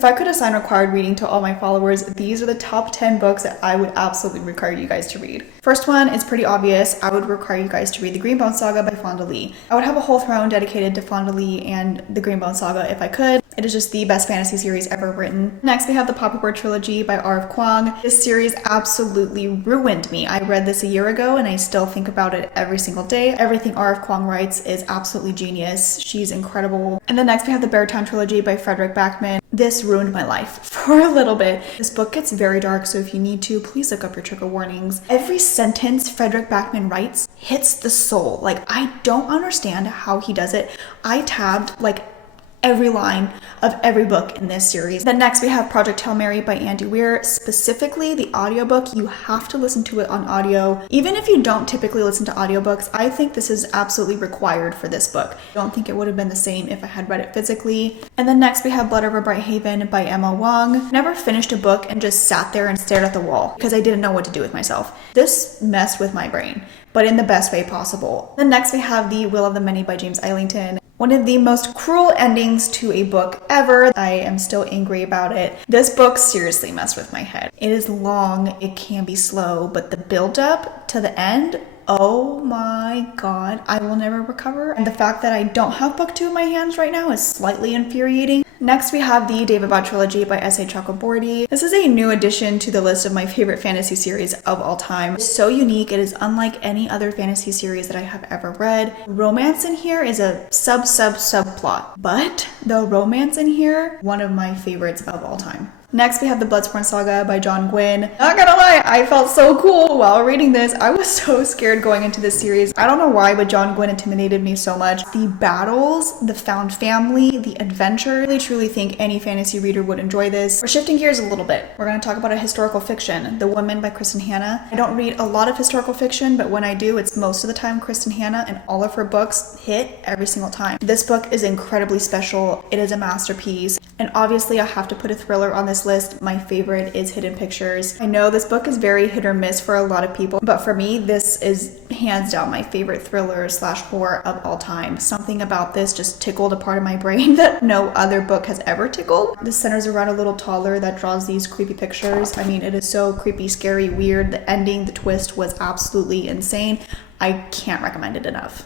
If I could assign required reading to all my followers, these are the top 10 books that I would absolutely require you guys to read. First one is pretty obvious. I would require you guys to read The Greenbone Saga by Fonda Lee. I would have a whole throne dedicated to Fonda Lee and The Greenbone Saga if I could. It is just the best fantasy series ever written. Next, we have the Poppy Word Trilogy by R.F. Kuang. This series absolutely ruined me. I read this a year ago and I still think about it every single day. Everything R.F. Kuang writes is absolutely genius. She's incredible. And then next, we have the Beartown Trilogy by Frederick Backman. This ruined my life for a little bit. This book gets very dark, so if you need to, please look up your trigger warnings. Every sentence Frederick Backman writes hits the soul. Like, I don't understand how he does it. I tabbed like every line of every book in this series. Then next we have Project Hail Mary by Andy Weir. Specifically the audiobook, you have to listen to it on audio. Even if you don't typically listen to audiobooks, I think this is absolutely required for this book. I don't think it would have been the same if I had read it physically. And then next we have Blood Over Bright Haven by Emma Wang. Never finished a book and just sat there and stared at the wall because I didn't know what to do with myself. This messed with my brain, but in the best way possible. Then next we have The Will of the Many by James Islington. One of the most cruel endings to a book ever. I am still angry about it. This book seriously messed with my head. It is long, it can be slow, but the build up to the end, oh my god, I will never recover. And the fact that I don't have book 2 in my hands right now is slightly infuriating. Next, we have the David Bond Trilogy by S.A. Chakraborty. This is a new addition to the list of my favorite fantasy series of all time. It's so unique. It is unlike any other fantasy series that I have ever read. Romance in here is a subplot, but the romance in here, one of my favorites of all time. Next, we have the Bloodsworn Saga by John Gwynne. Not gonna lie, I felt so cool while reading this. I was so scared going into this series. I don't know why, but John Gwynne intimidated me so much. The battles, the found family, the adventure. I really truly think any fantasy reader would enjoy this. We're shifting gears a little bit. We're gonna talk about a historical fiction, The Woman by Kristen Hanna. I don't read a lot of historical fiction, but when I do, it's most of the time Kristen Hanna, and all of her books hit every single time. This book is incredibly special. It is a masterpiece. And obviously I have to put a thriller on this list. My favorite is Hidden Pictures. I know this book is very hit or miss for a lot of people, but for me, this is hands down my favorite thriller / horror of all time. Something about this just tickled a part of my brain that no other book has ever tickled. This centers around a little toddler that draws these creepy pictures. I mean, it is so creepy, scary, weird. The ending, the twist was absolutely insane. I can't recommend it enough.